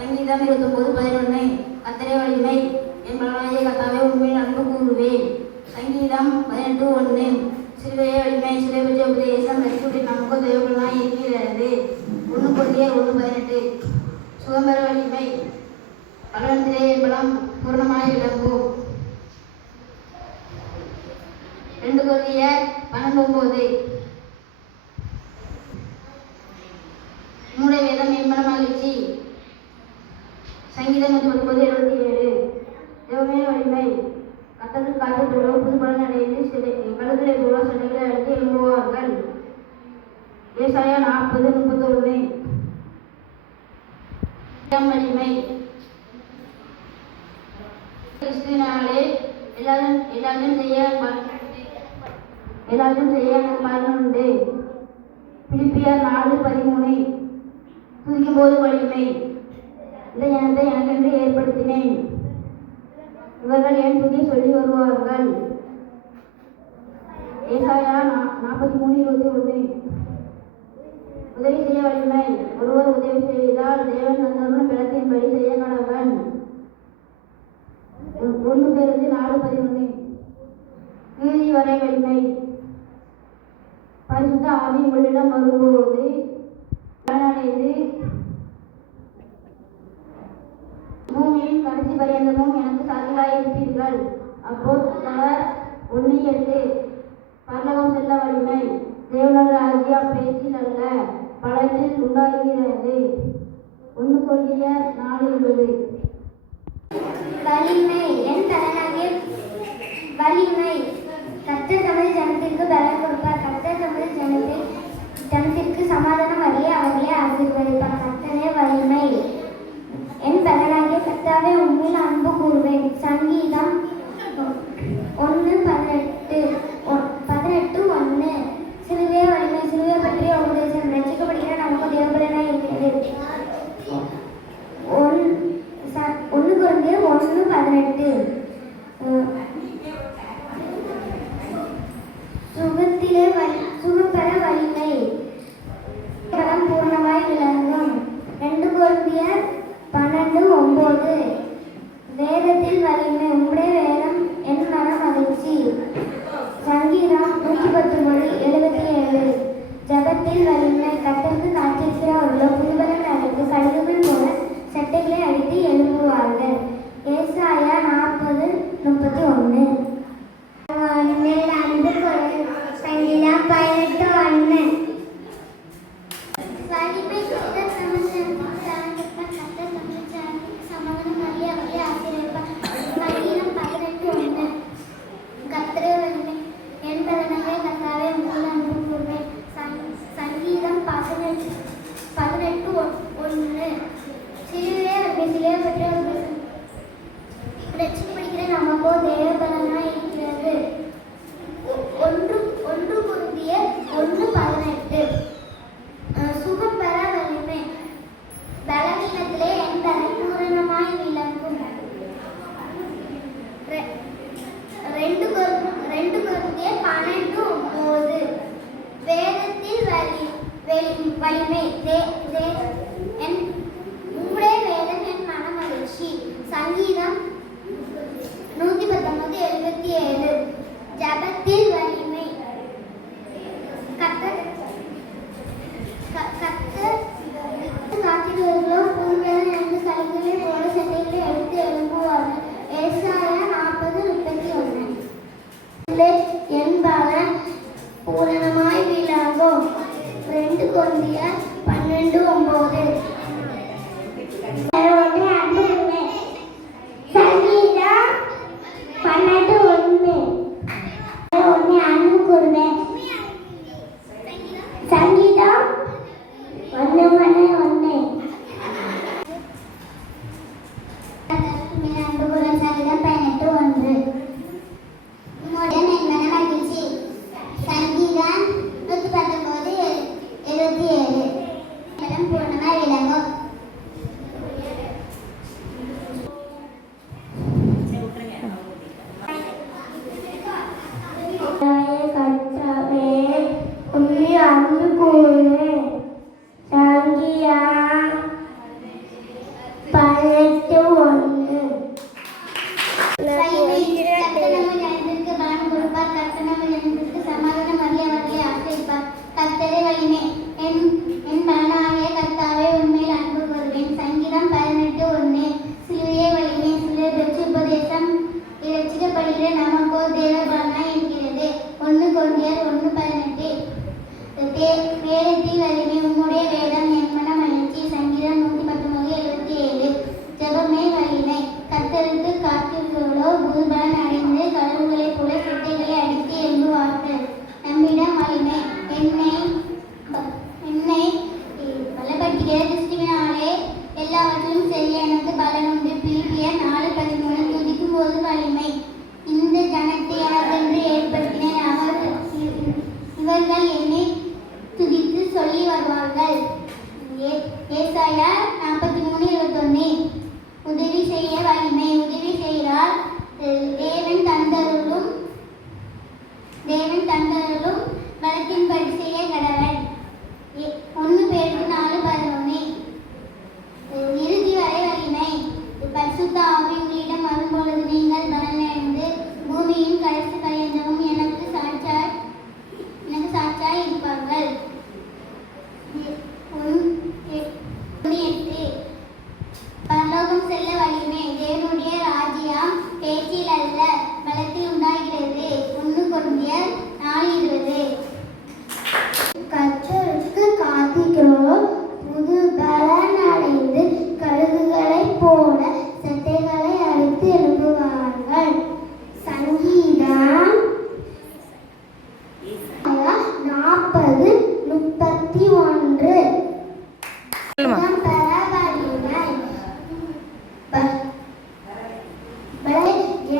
சங்கீதம் 29:11 கர்த்தரே வலிமை என் பலனாகிய கர்த்தாவே உண்மையில் அன்பு கூறுவேன். சங்கீதம் 18:1 சிலுவையே வலிமை சிலுவை பற்றிய உபதேசம் ரட்சிப்புடைய நமக்கு தேவபலனாய் இருக்கிறது. 1 கொரிந்தியர் 1:18 சுகம்பெற வலிமை பலவந்திலே என் பலம் பூர்ணமாய் விளங்கும். 2 கொரிந்தியர் 12:9 உம்முடைய வேதம் என் மனமகிழ்ச்சி. சங்கீதம் 119:27 தேவமே வலிமை கர்த்தருக்கு காத்திருக்கிறோம் புது பலன் அடைந்து கழுகளை போல சட்டைகளை அடித்து எழும்புவார்கள். ஏசாயா 40:31 வலிமை கிறிஸ்துவினாலே எல்லாரும் செய்ய எனக்கு பலன் உண்டு. பிலிப்பியர் 4:13 துதிக்கும் போது வலிமை இந்த ஜனத்தை எனக்கென்று ஏற்படுத்தினேன், இவர்கள் என் துதி சொல்லி வருவார்கள். ஏசாயா 43:21 உதவி செய்ய வலிமை ஒருவர் உதவி செய்தால் தேவன் தந்தருளும் பலத்தின்படி செய்ய கடவன். 1 பேருந்து 4:11 இறுதி வரை வலிமை பரிசுத்த ஆவி உங்களிடம் வரும்போது பலனடைந்து பூமியின் கடைசி பரியந்தமும் எனக்கு சாட்சிகளாயிருப்பீர்கள். அப்போஸ்தலர் 1:8 பரலோகம் செல்ல வலிமை தேவனோட ராஜ்யம் பேச்சில் அல்ல பலத்தில் உண்டாகிறது. 1 கொரிந்தியர் 4:20 வலிமை என் பலனாகிய வலிமை கர்த்தர் தமது ஜனத்திற்கு பலன் கொடுப்பார். கர்த்தர் தமது ஜனத்திற்கு சமாதானம் வழிய அவர்களை ஆசீர்வதிப்பார். கர்த்தரே வலிமை என் பலனாகிய கர்த்தாவே உண்மையில் அன்பு கூறுவேன். சங்கீதம் 1:18 சிலுவையே வலிமை சிலுவை பற்றிய உபதேசம் ரட்சிக்கப்படுகிற நமக்கு தேவபலனாய் இருக்கிறது. 1 கொரிந்தியர் 1:18 சுகம்பெற வலிமை பலம் பூர்ணமாய் விளங்கும். 2 கொரிந்தியர் 12:9 வேதத்தில் வலிமை உம்முடைய வேதம் என் மனம் மகிழ்ச்சி. சங்கீதம் 119:77 ஜபத்தில் வலிமை கர்த்தருக்கு காத்திருக்கிறவர்களோ புதுபலன் அடைந்து கழுகுகள் போல சட்டைகளை அடித்து எழும்புவார்கள். ஏசாயா 40:31 அன்பு சங்கீதம் 18:1 வலிமை சமாதானம் வழிய அவர்களை ஆசீர்வதிப்பார். சங்கீதம் 18:1 கர்த்தரே வலிமை என் பலனாகிய கர்த்தாவே உம்மில் அன்பு கூறுவேன். சங்கீதம் 18 கர்த்தருக்கு காத்திருந்தவர்களோ புதுபலன் அடைந்து கழுகுகளைப் போல செட்டைகளை அடித்து எழும்புவார்கள். நம்மிடம் வலிமை என்னை பலப்படுத்துகிற கிறிஸ்துவினாலே எல்லாவற்றிலும் செய்ய எனக்கு பலன் உண்டு. பிலிப்பியர் 4:13. துதிக்கும் போது வலிமை. இந்த ஜனத்தை எனக்கென்று ஏற்படுத்தின இவர்கள் என்னை துதித்து சொல்லி வருவார்கள். ஏசாயா 43:21. உதவி செய்ய வலிமை. உதவி செய்கிறார் தேவன் தந்தருளும் வழக்கின்படி செய்ய கடவன். 1 பேதுரு 4:11. இறுதி வரை வலிமை. பரிசுத்த ஆவி உங்களிடம் வரும்பொழுது நீங்கள் பலனடைந்து பூமியின் கடைசி பரியந்தமும் எனக்கு சாட்சியாய் இருப்பார்கள். 8. பரலோகம் செல்ல வலிமை. தேவனுடைய ராஜ்யம் பேச்சில் அல்ல பலத்தில் உண்டாகிறது. 1 கொரிந்தியர் 4:20. கர்த்தருக்கு காத்திருக்கிறோம் புது பலன் அடைந்து கழுகுகளைப் போல செட்டைகளை அடித்து எழும்புவார்கள். சங்கீதம் 40:31.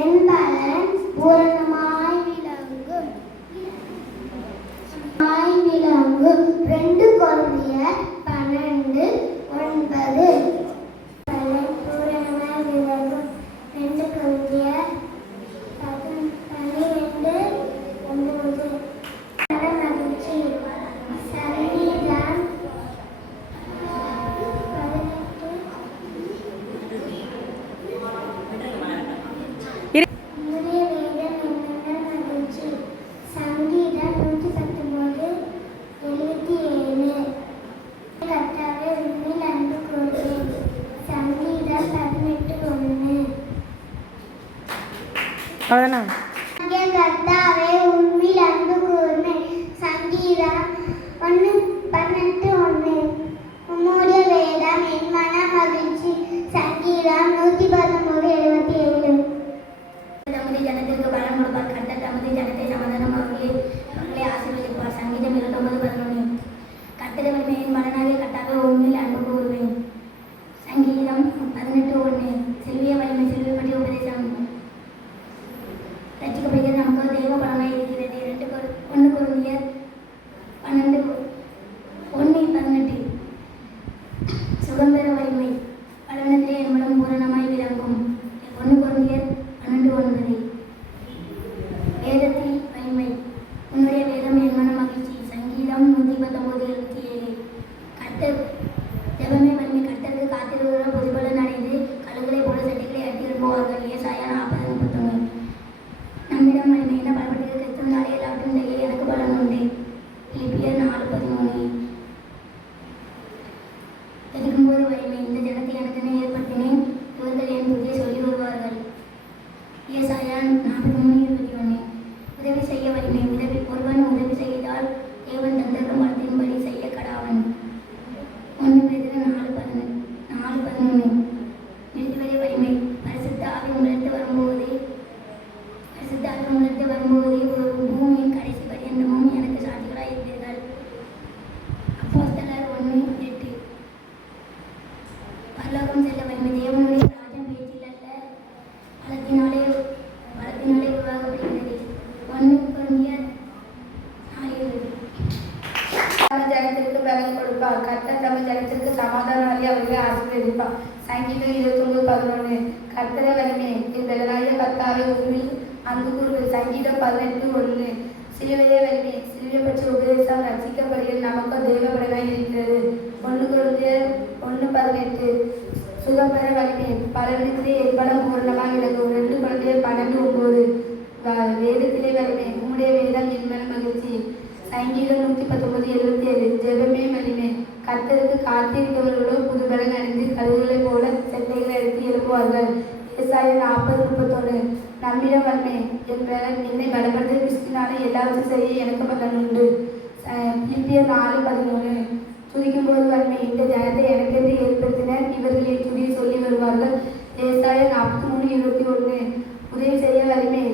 என் பலன் பூரணமாய் விளங்கும். 2 கொரிந்தியர் 12:9. பலன் பூரணமாய் விளங்கும். 2 கொரிந்தியர் 12:9. மகிழ்ச்சி. சங்கீதம் 119:77. கர்த்தாவே உம்மில் அன்பு கூறுவேன். சங்கீதம் 18:1. கர்த்தாவே உம்மில் அன்பு கூறுவேன். சங்கீதம் 18:1. உம்முடைய வேதம் என் மன மகிழ்ச்சி. சங்கீதம் 119:77. தமது ஜனத்திற்கு பலன் கொடுப்பார். கர்த்தர் தமது ஜனத்தை சமாதானமாகவே அவர்களை ஆசீர்வதிப்பார். சங்கீதம் 29:11. கர்த்தரை வலிமையின் பலனாகிய கர்த்தாவே உம்மில் அன்பு கூறுவேன். சங்கீதம் 18:1. செல்விய வலிமை. செல்வியை பற்றி உபதேசம். ரட்சிக்கப்படுகிறது நமக்கு தெய்வ பலனாய் இருக்கிறது. 1 கொரிந்தியர் 12:1-18. சுகம்பெற வலிமை. பலவனத்திலே என் மூலம் பூரணமாய் விளங்கும். 1 கொரிந்தியர் 12:9. வேதத்தில் வலிமை. உன்னுடைய வேதம் என் மன மகிழ்ச்சி. சங்கீதம் 119:77. கர்த்தர் ஜெபமே வலிமை. கர்த்தருக்கு காத்திருக்கிற புதுபலன் அடைந்து கழுகுகளைப் போல செட்டைகளை அடித்து எழும்புவார்கள். ஏசாயா 40:31. நம்மிடம் வலிமை. என்ன பலப்படுத்துகிற கிறிஸ்துவினாலே எல்லாவற்றும் செய்ய எனக்கு பலன் உண்டு. பிலிப்பியர் 4:13. எதிர்க்கும்போது வலிமை. இந்த ஜனத்தை எனக்கென ஏற்படுத்தினேன் இவர்கள் என் துதியை சொல்லி வருவார்கள். ஏசாயா 43:21. உதவி செய்ய வலிமை. ஒருவன் உதவி செய்தால் தேவன் தந்தரும் வளத்தின்படி செய்ய கடாவன். 1 பேதுரு 4:11. நிறுத்தி வரை வலிமை. பரிசுத்த ஆவி உங்களிடத்து வரும்போது பூமியின் கடைசி பரியந்தமும் எனக்கு சாட்சிகளாய் இருப்பீர்கள். அப்போஸ்தலர் 1:8. பரலோகம் செல்ல வலிமை. தேவனுடைய ராஜ்யம் பேச்சில் அல்ல பலத்தினாலே உருவாக்கப்படுகிறது. 1 கொரிந்தியர் 4:20. ஜனத்திற்கு பலன் கொடுப்பார். கர்த்தர் தமது ஜனத்திற்கு சமாதானம் அவர்களை ஆசீர்வதிப்பார். சங்கீதம் 29:11. கர்த்தரை வலிமை. என் பலனாகிய கர்த்தாவே உம்மில் அன்பு கூறுவேன். சங்கீதம் 18:1. சிலுவையே வலிமை. சிலுவை பற்றி உபதேசம். ரட்சிக்கப்படுகிறது நமக்கு தெய்வ பலனாய் இருக்கிறது. 1 கொரிந்தியர் 1:18. சுகம்பெற வலிமை. பலவனத்திலே என் பலம் பூரணமாக விளங்கும். 2 கொரிந்தியர் 12:9. வேதத்திலே வலிமை. உம்முடைய வேதம் என் மன மகிழ்ச்சி. சங்கீதம் 119:77. ஜெபமே வலிமை. கர்த்தருக்கு காத்திருக்கிறவர்களோ புதுபலன் அடைந்து கழுகுகளைப் போல செட்டைகளை அடித்து எழும்புவார்கள். ஏசாயா 40:31. நம்மிடம் வலிமை. என் பலன் என்னை பலப்படுத்த கிறிஸ்துவினாலே எல்லாவற்றையும் செய்ய எனக்கு பலன் உண்டு. பிலிப்பியர் 4:13. துதிக்கும் போது வலிமை. இந்த ஜனத்தை எனக்கென்று ஏற்படுத்தினர் இவர்கள் என் துதியை சொல்லி வருவார்கள். ஏசாயா 43:21. உதவி செய்ய வலிமை.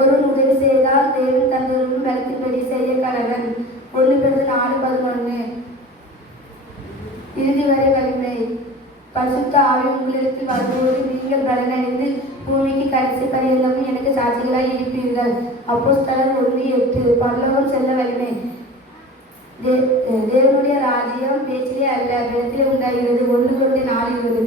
ஒருவன் உதவி செய்தால் தேவன் தந்தவர்களும் பலத்தின்படி செய்ய கடவன். 1 Peter 4:11. இறுதி வரை வலிமை. பரிசுத்த ஆவி உங்களுக்கு வரும்போது நீங்கள் பலனடைந்து பூமிக்கு கடைசி பரியந்தமும் எனக்கு சாட்சிகளாய் இருப்பீர்கள். அப்போஸ்தலர் 1:8. பரலோகம் செல்ல வலிமை. தேவனுடைய ராஜ்யம் பேச்சிலே அல்ல, பலத்திலே உண்டாகிறது. 1 Corinthians 4:20.